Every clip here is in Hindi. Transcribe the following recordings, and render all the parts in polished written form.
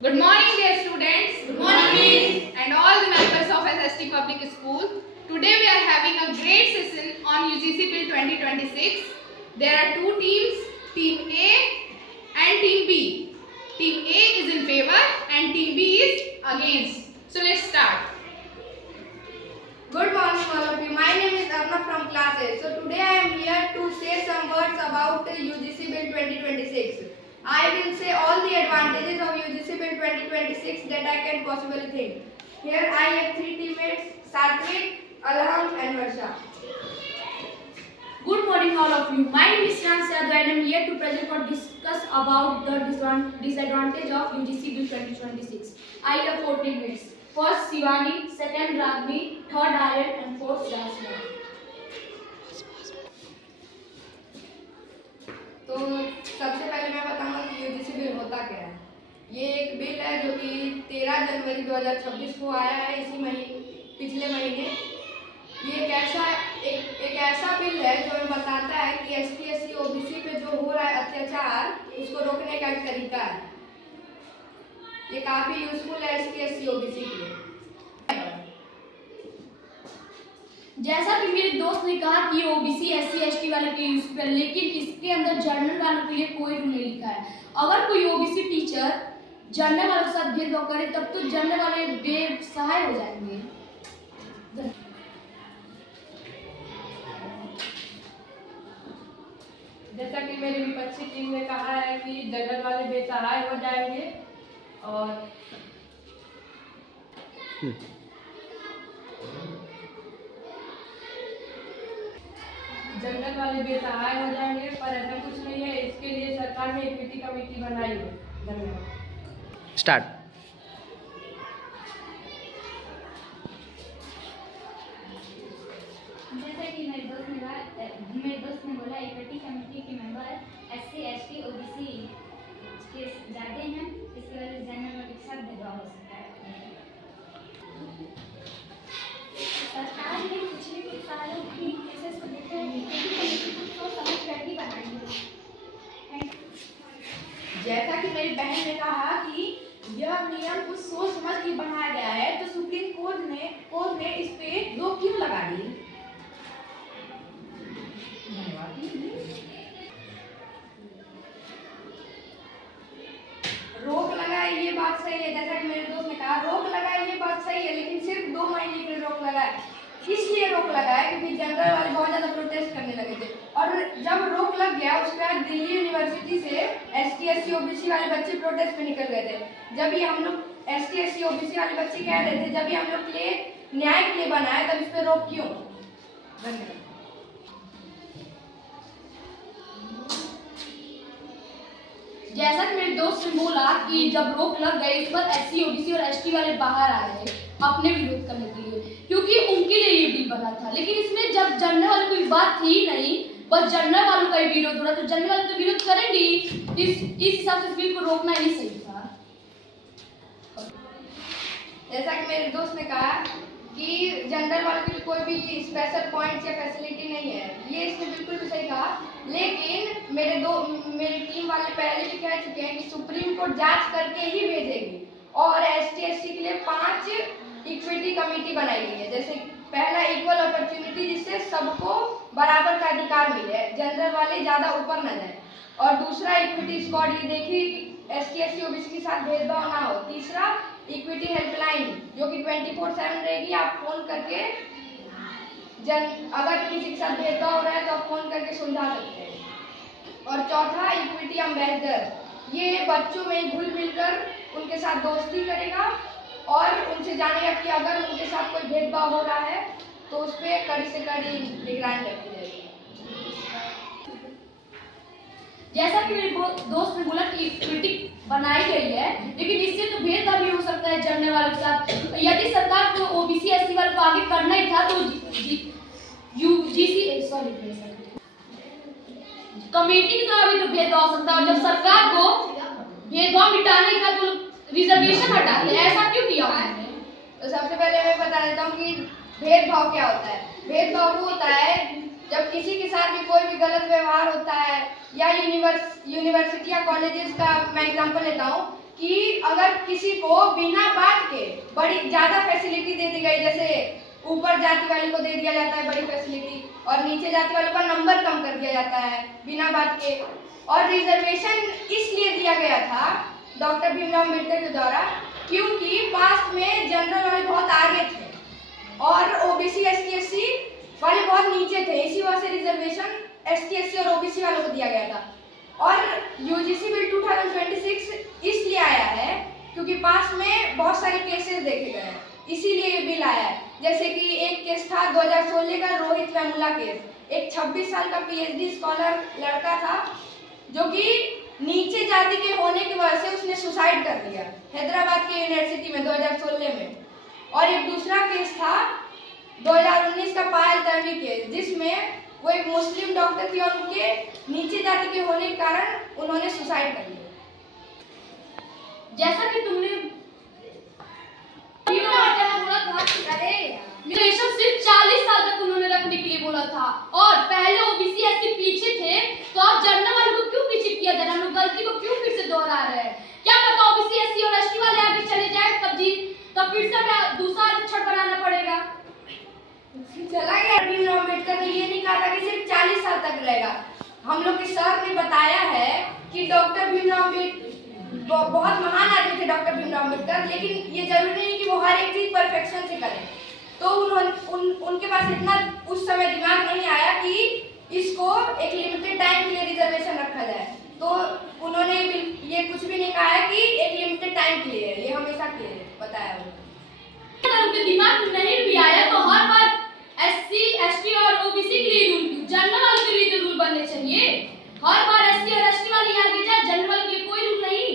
Good morning, dear students. Good morning. And all the members of SST Public School. Today we are having a great session on UGC Bill 2026. There are two teams, Team A and Team B. Team A is in favor and Team B is against. So let's start. Good morning all of you. My name is Arnav from class A. So today I am here to say some words about UGC Bill 2026. I will say all the advantages of UGC Bill 2026 that I can possibly think. Here I have three teammates, Satvik, Alham and Harsha. Good morning all of you. My name is Shan Sadhu and I am here to present or discuss about the disadvantage of UGC Bill 2026. I have 4 teammates. First Shivani, second Ragni, third Aryan and fourth Jasmine. तो सबसे पहले मैं बताऊंगा कि यूजीसी बिल होता क्या है। ये एक बिल है जो कि 13 जनवरी 2026 को आया है, पिछले महीने। ये एक ऐसा बिल है जो हमें बताता है कि एसटी एससी ओबीसी पे जो हो रहा है अत्याचार, उसको रोकने का एक तरीका है। ये काफी यूजफुल है एसटी एससी ओबीसी के लिए। जैसा कि मेरे दोस्त ने कहा कि ओबीसी एससी एसटी वाले के यूज पर, लेकिन इसके अंदर जनरल वालों के लिए कोई रूल नहीं लिखा है। अगर कोई ओबीसी टीचर जनरल वालों के साथ भेदभाव करे तब तो जनरल वाले बेसहाय हो जाएंगे। जैसा कि मेरी विपक्षी टीम ने कहा है कि जनरल वाले बेसहाय हो जाएंगे और जनरल वाले बेसहाय हो जाएंगे, पर ऐसा कुछ नहीं है। इसके लिए सरकार ने इक्विटी कमेटी बनाई है। धन्यवाद। स्टार्ट। जैसे कि मेरे दोस्त ने बोला इक्विटी कमेटी के मेंबर एससी एसटी ओबीसी के ज़्यादा हैं, इसकी वजह से जनरल के साथ भेदभाव हो सकता है। सरकार ने पिछले कुछ सालों की केसेस को देखते हुए इक्विटी कमेटी को सोच समझ कर ही बनाई है। जैसा कि मेरी बहन ने कहा कि यह नियम कुछ सोच समझ के बनाया गया है, तो सुप्रीम कोर्ट ने इस पे रोक क्यों लगा दी? रोक लगाए ये बात सही है, जैसा कि मेरे दोस्त ने कहा रोक लगाए ये बात सही है, लेकिन सिर्फ 2 महीने के लिए रोक लगाए। इसलिए रोक लगाए क्योंकि जनरल वाले बहुत ज़्यादा प्रोटेस्ट करने लगे थे, और जब रोक लग गया उसके बाद दिल्ली यूनिवर्सिटी से एसटी एससी ओबीसी वाले बच्चे प्रोटेस्ट पे निकल गए थे। जब ये हम लोग एसटी एससी ओबीसी वाले बच्चे कह रहे थे, जब ये हम लोग के लिए न्याय के लिए बना है, तब इस पे रोक क्यों? धन्यवाद। जैसा कि मेरे दोस्त ने बोला कि जब रोक लग गई इस पर एससी ओबीसी और एसटी वाले बाहर आए अपने विरोध करने के लिए, क्योंकि उनके लिए ये बिल बना था। लेकिन इसमें जब जनरल वाले कोई बात थी नहीं, बस जनरल वालों का ही विरोध हो रहा, तो जनरल वाले तो विरोध करेंगे। इस हिसाब से इस बिल को रोकना ही सही था। जैसा कि मेरे दोस्त ने कहा कि जनरल वालों के लिए कोई भी स्पेशल पॉइंट्स या फैसिलिटी नहीं है, ये इसने बिल्कुल भी सही कहा। लेकिन मेरी टीम वाले पहले भी कह चुके हैं कि सुप्रीम कोर्ट जांच करके ही भेजेगी, और एसटी एससी के लिए 5 इक्विटी कमेटी बनाई गई है। जैसे पहला इक्वल अपॉर्चुनिटी, जिससे सबको बराबर का अधिकार मिले, जनरल वाले ज़्यादा ऊपर न जाए। और दूसरा इक्विटी स्क्वाड, ये देखिए एसटी एससी ओबीसी के साथ भेदभाव ना हो। तीसरा इक्विटी हेल्पलाइन, जो कि 24/7 रहेगी, आप फोन करके अगर किसी के साथ भेदभाव हो रहा है तो आप फोन करके सुलझा सकते हैं। और चौथा इक्विटी एम्बेसडर, ये बच्चों में घुल मिलकर उनके साथ दोस्ती करेगा और उनसे जानेगा कि अगर उनके साथ कोई भेदभाव हो रहा है तो उस पर कड़ी से कड़ी निगरानी रखी जाएगी। जैसा कि मेरे दोस्त ने बोला कि इक्विटी बनाई गई है, लेकिन इससे तो भेदभाव भी हो सकता है जनरल वालों के साथ। यदि सरकार को ओबीसी एससी वालों को आगे करना ही था तो कमेटी के द्वारा भी तो भेदभाव हो सकता है, और जब सरकार को भेदभाव मिटाना ही था तो रिजर्वेशन हटाते हैं। ऐसा क्यों किया उन्होंने? तो सबसे पहले मैं बता देता हूँ कि भेदभाव क्या होता है। भेदभाव वो होता है जब किसी के साथ भी कोई भी गलत व्यवहार होता है, या यूनिवर्सिटी या कॉलेजेस का मैं एग्जांपल लेता हूँ कि अगर किसी को बिना बात के बड़ी ज़्यादा फैसिलिटी दे दी गई, जैसे ऊपर जाति वाले को दे दिया जाता है बड़ी फैसिलिटी और नीचे जाति वालों का नंबर कम कर दिया जाता है बिना बात के, और रिजर्वेशन इसलिए दिया गया था डॉक्टर भीमराव अम्बेडकर के द्वारा क्योंकि पास्ट में जनरल वाले बहुत आगे थे और ओबीसी एसटी एससी वाले बहुत नीचे थे, इसी वजह से रिजर्वेशन एसटी एससी और ओबीसी वालों को दिया गया था। और यूजीसी बिल 2026 इसलिए आया है क्योंकि पास्ट में बहुत सारे केसेस देखे गए हैं, इसीलिए ये बिल आया है। जैसे कि एक केस था 2016 का रोहित वेमुला केस, एक 26 साल का पीएचडी स्कॉलर लड़का था जो कि नीचे जाति के होने की वजह से उसने सुसाइड कर लिया हैदराबाद के यूनिवर्सिटी में 2016 में। और एक दूसरा केस था 2019 का पायल तन्वी केस, जिसमें वो एक मुस्लिम डॉक्टर थी और उनके नीचे जाति के होने के कारण उन्होंने सुसाइड कर लिया। जैसा कि तुमने रिजर्वेशन सिर्फ 40 साल तक उन्होंने रखने के लिए बोला था और पहले ओबीसी एससी पीछे थे, तो आप जनरल वाले को क्यों पीछे किया जा रहा है? हम लोग गलती को क्यों फिर से दोहरा रहे हैं? क्या पता ओबीसी एससी और एसटी वाले आगे चले जाए तब फिर से हमें दूसरा आरक्षण बनाना पड़ेगा। चला गया। भीमराव अम्बेडकर ने ये नहीं कहा था कि सिर्फ 40 साल तक रहेगा। हम लोग के सर ने बताया है कि डॉक्टर भीमराव अम्बेडकर बहुत महान आदमी थे डॉक्टर भीमराव अम्बेडकर, लेकिन ये जरूरी नहीं कि वो हर एक चीज परफेक्शन से करें। तो उनके पास इतना उस समय दिमाग नहीं आया कि इसको एक लिमिटेड टाइम के लिए रिजर्वेशन रखा जाए, तो उन्होंने ये कुछ भी नहीं कहा है कि एक लिमिटेड टाइम के लिए, ये हमेशा के लिए बताया उन्होंने। अगर उनके दिमाग में नहीं भी आया तो हर बार एससी एसटी और ओबीसी के लिए रूल, जनरल वाले के लिए तो रूल बनने चाहिए। हर बार एससी और एसटी वाले आगे जाए, जनरल वाले के लिए कोई रूल नहीं।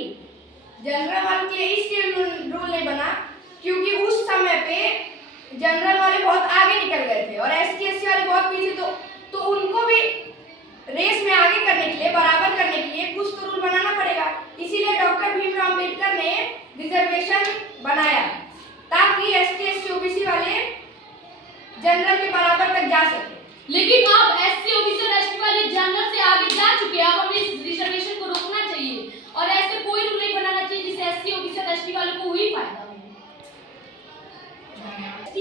जनरल वालों के लिए इसलिए रूल नहीं बना क्योंकि उस समय पे जनरल वाले बहुत आगे निकल गए थे और एसटी एससी वाले बहुत पीछे, तो उनको भी रेस में आगे करने के लिए, बराबर करने के लिए कुछ तो रूल बनाना पड़ेगा। इसीलिए डॉक्टर भीमराव अम्बेडकर ने रिजर्वेशन बनाया ताकि एसटी एससी ओबीसी वाले जनरल के बराबर तक जा सके। लेकिन अब एससी ओबीसी और एसटी वाले जनरल से आगे जा चुके हैं, अब हमें इस रिजर्वेशन को रोकना चाहिए और ऐसे कोई रूल नहीं बनाना चाहिए जिससे एससी ओबीसी और एसटी वालों को ही फायदा हो।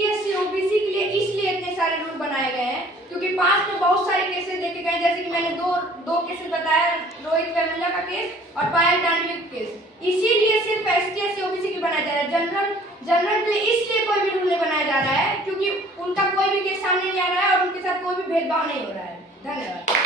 एसटी ओबीसी के लिए इसलिए इतने सारे रूल बनाए गए हैं क्योंकि पास्ट में बहुत सारे केसेस देखे गए, जैसे कि मैंने दो केसेस बताया, रोहित वेमुला का केस और पायल तांडवी का केस। इसीलिए सिर्फ एसटी ओबीसी के बनाया जा रहा है। जनरल के लिए इसलिए कोई भी रूल नहीं बनाया जा रहा है क्योंकि उनका कोई भी केस सामने नहीं आ रहा है और उनके साथ कोई भी भेदभाव नहीं हो रहा है। धन्यवाद।